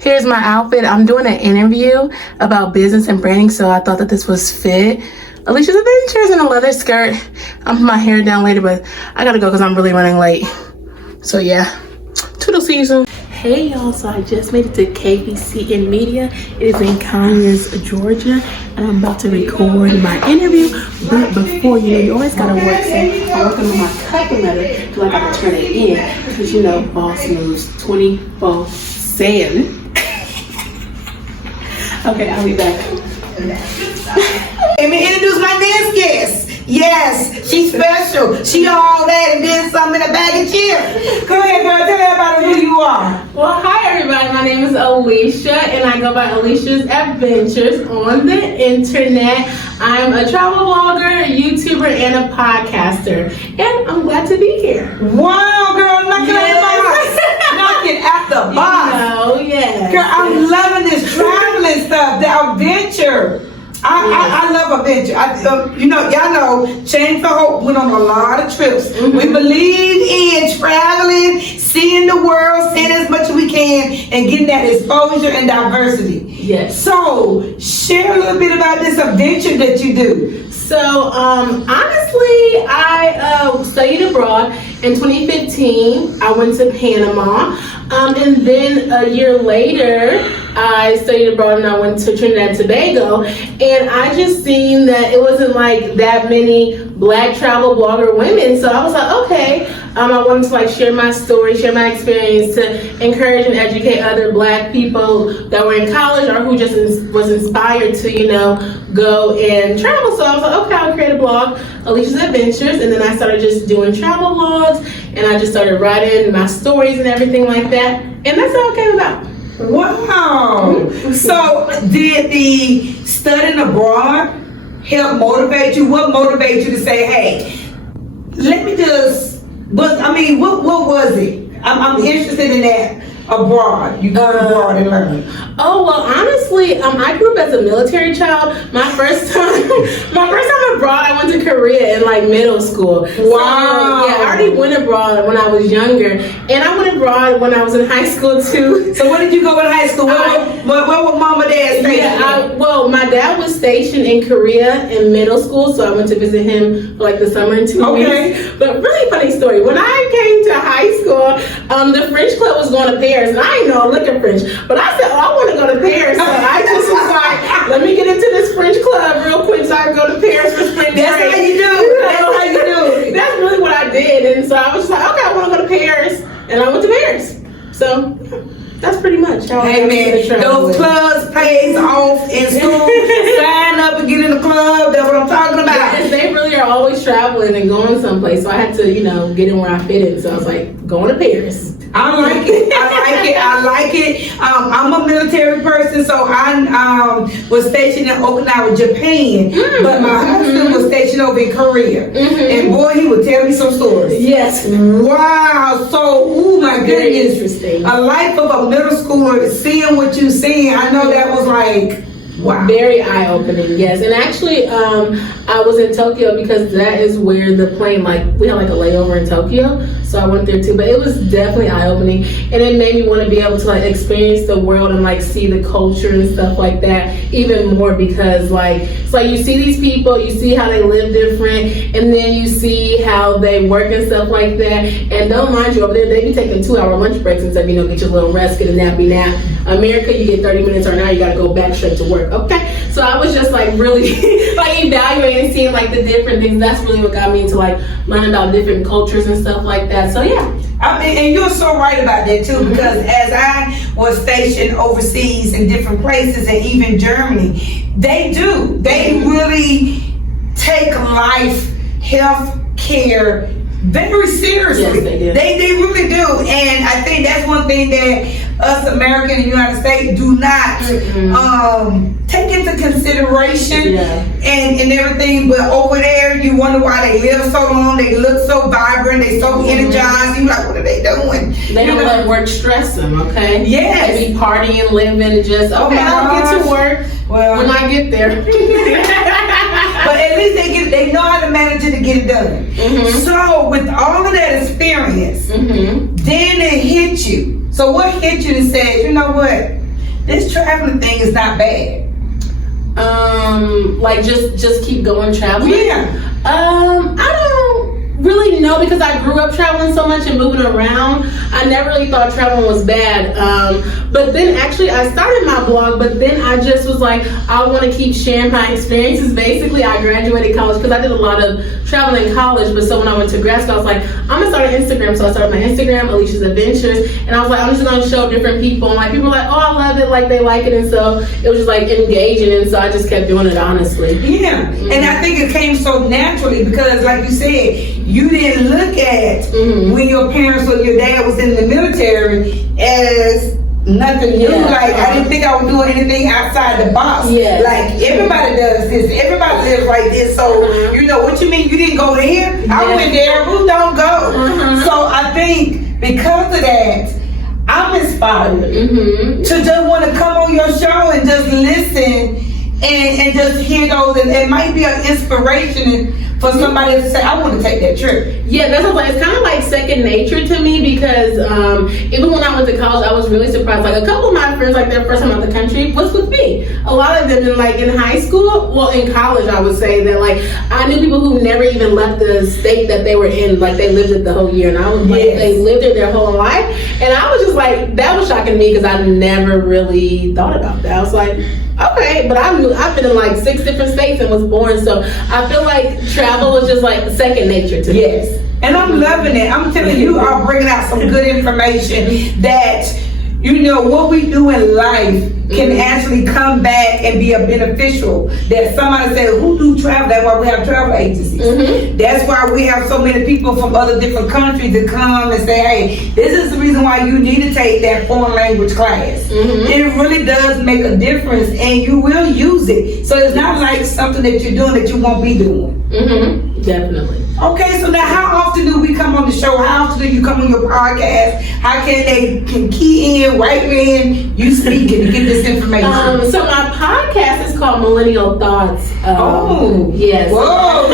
Here's my outfit. I'm doing an interview about business and branding, so I thought that this was fit. Alicia's Adventures in a leather skirt. I'm putting my hair down later, but I gotta go because I'm really running late. So yeah, toodle season. Hey y'all, so I just made it to KBCN Media. It is in Conyers, Georgia, and I'm about to record my interview. But before, you always gotta work. So I'm working on my cover letter because I gotta turn it in because boss moves 24/7. Okay, I'll be back. Let me introduce my next guest. Yes, she's special. She all that and then some in a bag of chips. Go ahead, girl. Tell everybody who you are. Well, hi everybody. My name is Alicia, and I go by Alicia's Adventures on the internet. I'm a travel blogger, a YouTuber, and a podcaster, and I'm glad to be here. Wow, girl, knocking at the box. Knocking at the box. Yes. Girl, I'm loving this traveling stuff, the adventure. I love adventure. Y'all know, Chain for Hope went on a lot of trips. Mm-hmm. We believe in traveling, seeing the world, seeing as much as we can, and getting that exposure and diversity. Yes. So, share a little bit about this adventure that you do. So, honestly, I studied abroad. In 2015, I went to Panama. And then a year later, I studied abroad and I went to Trinidad and Tobago. And I just seen that it wasn't like that many Black travel blogger women. So I was like, okay, I wanted to share my story, share my experience to encourage and educate other Black people that were in college or who just was inspired to, go and travel. So I was like, okay, I'll create a blog, Alicia's Adventures. And then I started just doing travel vlogs and I just started writing my stories and everything like that. And that's how it came about. Wow. So did the studying abroad help motivate you? What motivated you to say, hey, let me just, what was it? I'm interested in that abroad. You go abroad and learn. Oh, well, honestly, I grew up as a military child. My first time abroad, I went to Korea in middle school. Wow. So, yeah, I already went abroad when I was younger, and I went abroad when I was in high school too. So where did you go in high school? Where were mom and dad stationed? Well, my dad was stationed in Korea in middle school, so I went to visit him for the summer in 2 weeks. But really funny story. When I came to high school, the French club was going to Paris, and I didn't know a lick of French, but I said, I want to go to Paris, so I just was like, let me get into this French club real quick so I can go to Paris for spring break. That's how you do. That's how you do. That's really what I did, and so I was just like, okay, I want to go to Paris, and I went to Paris. So that's pretty much how hey man, those clubs pays off in school. Sign up and get in the club. That's what I'm talking about. Yes, they really are always traveling and going someplace. So I had to, get in where I fit in. So I was like, going to Paris. I like it. I like it. I'm a military person, so I was stationed in Okinawa, Japan. But my husband was stationed over in Korea. And boy, he would tell me some stories. Yes. Wow. So, oh my Very goodness. interesting. A life of a middle schooler, seeing what you see, I know that was wow. Very eye-opening, yes. And actually, I was in Tokyo because that is where the plane, we had a layover in Tokyo. So I went there too, but it was definitely eye-opening. And it made me want to be able to experience the world and see the culture and stuff like that even more because it's you see these people, you see how they live different, and then you see how they work and stuff like that. And don't mind you, over there, they be taking 2-hour lunch breaks and stuff, get your little rest, get a nappy nap. America, you get 30 minutes or an hour, you got to go back straight to work. Okay, so I was just really evaluating, seeing the different things. That's really what got me into learning about different cultures and stuff like that. So yeah. And you're so right about that too, because as I was stationed overseas in different places and even Germany, they really take life, health care very seriously. Yes, they do. They really do. And I think that's one thing that us Americans in the United States do not take into consideration and everything. But over there, you wonder why they live so long. They look so vibrant. They so energized. You're like, what are they doing? They don't let work stress them, okay? Yes. They be partying, living, just, okay, I'll get to work when I get there. But at least they know how to manage it to get it done. So with all of that experience, then it hit you. So what hit you and said, you know what? this traveling thing is not bad. Like just keep going traveling? Yeah. I don't really know, because I grew up traveling so much and moving around. I never really thought traveling was bad. But then actually I started my blog, but then I just was like, I want to keep sharing my experiences. Basically, I graduated college because I did a lot of traveling in college, but so when I went to grad school, I was like, I'm gonna start an Instagram. So I started my Instagram, Alicia's Adventures, and I was like, I'm just gonna show different people, and like people were like, oh, I love it, like they like it, and so it was just like engaging, and so I just kept doing it, honestly. Yeah, and I think it came so naturally because, like you said, you didn't look at when your parents or your dad was in the military as nothing new. Yeah. Like, I didn't think I would do anything outside the box. Yeah. Like, everybody does this. Everybody lives like this. So, you know, what you mean you didn't go there? I went there. Who don't go? So, I think because of that, I'm inspired to just want to come on your show and just listen and just hear those. And it might be an inspiration for somebody to say, I want to take that trip. Yeah, that's what it's kind of like second nature to me, because even when I went to college, I was really surprised. Like, a couple of my friends, like their first time out the country was with me. A lot of them in high school, well, in college, I would say that like I knew people who never even left the state that they were in. Like, they lived it the whole year, and I was like, they lived it their whole life. And I was just like, that was shocking to me because I never really thought about that. I was like, okay, but I've been in like 6 different states and was born, so I feel like travel was just like second nature to me. Yes, and I'm loving it. I'm telling you, you are bringing out some good information that, you know, what we do in life can actually come back and be a beneficial. That somebody said, who do travel? That's why we have travel agencies. That's why we have so many people from other different countries that come and say, hey, this is the reason why you need to take that foreign language class. It really does make a difference, and you will use it. So it's not like something that you're doing that you won't be doing. Definitely. Okay, so now how often do we come on the show? How often do you come on your podcast? How can they key in, right when you speak and get this information? So my podcast is called Millennial Thoughts. Yes. Whoa.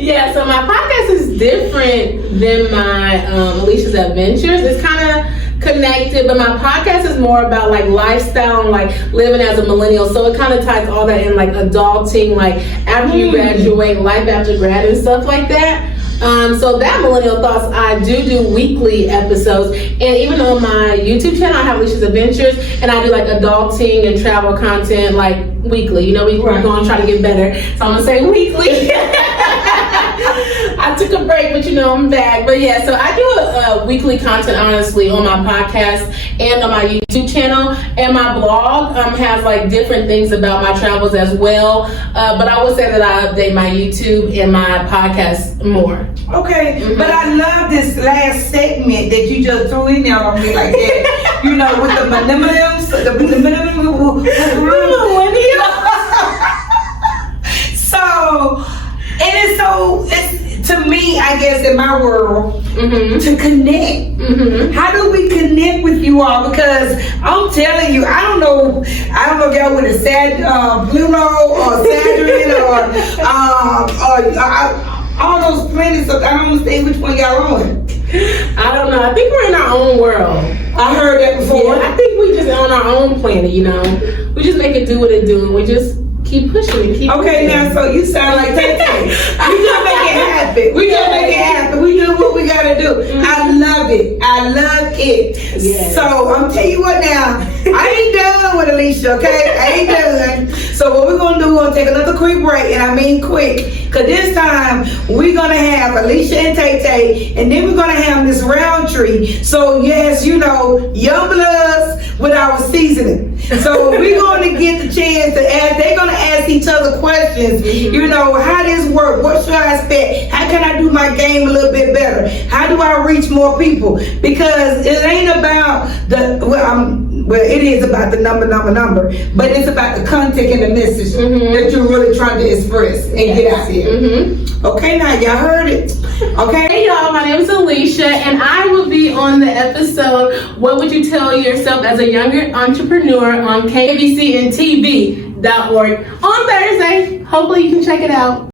Yeah, so my podcast is different than my Alicia's Adventures. It's kind of connected, but my podcast is more about like lifestyle and like living as a millennial. So it kind of ties all that in, like adulting, like after you graduate, life after grad and stuff like that. So that Millennial Thoughts, I do weekly episodes, and even on my YouTube channel, I have Alicia's Adventures, and I do like adulting and travel content like weekly. You know, we're going to try to get better, so I'm gonna say weekly. I took a break, but you know, I'm back. But yeah, so I do a weekly content, honestly, on my podcast and on my YouTube channel, and my blog has like different things about my travels as well. But I would say that I update my YouTube and my podcast more. Okay, but I love this last segment that you just threw in there on me like that. You know, with the millennials, So, it's to me, I guess, in my world, to connect. How do we connect with you all? Because I'm telling you, I don't know if y'all with a Pluto or Saturn or all those planets. I don't understand which one y'all on. I don't know. I think we're in our own world. I heard that before. Yeah, I think we just on our own planet, you know. We just make it do what it do, and we just keep pushing and keep pushing. Now, so you sound like Tay-Tay. We just make it happen. We just make it happen. We do what we gotta do. I love it. I love it. Yes. So I'm telling you what now, I ain't done with Alicia, okay? I ain't done. So what we're gonna do, we're gonna take another quick break, and I mean quick, because this time we're gonna have Alicia and Tay-Tay, and then we're gonna have Miss Roundtree. So yes, you know, young bloods with our seasoning. So we're gonna get the chance to ask, they're gonna ask each other questions. You know, how this work? What should I expect? How can I do my game a little bit better? How do I reach more people? Because it ain't about it is about the number, but it's about the content and the message that you're really trying to express and get out here. Okay, now y'all heard it. Okay. Hey y'all, my name is Alicia, and I will be on the episode What Would You Tell Yourself as a Younger Entrepreneur on KBCN TV.org on Thursday. Hopefully you can check it out.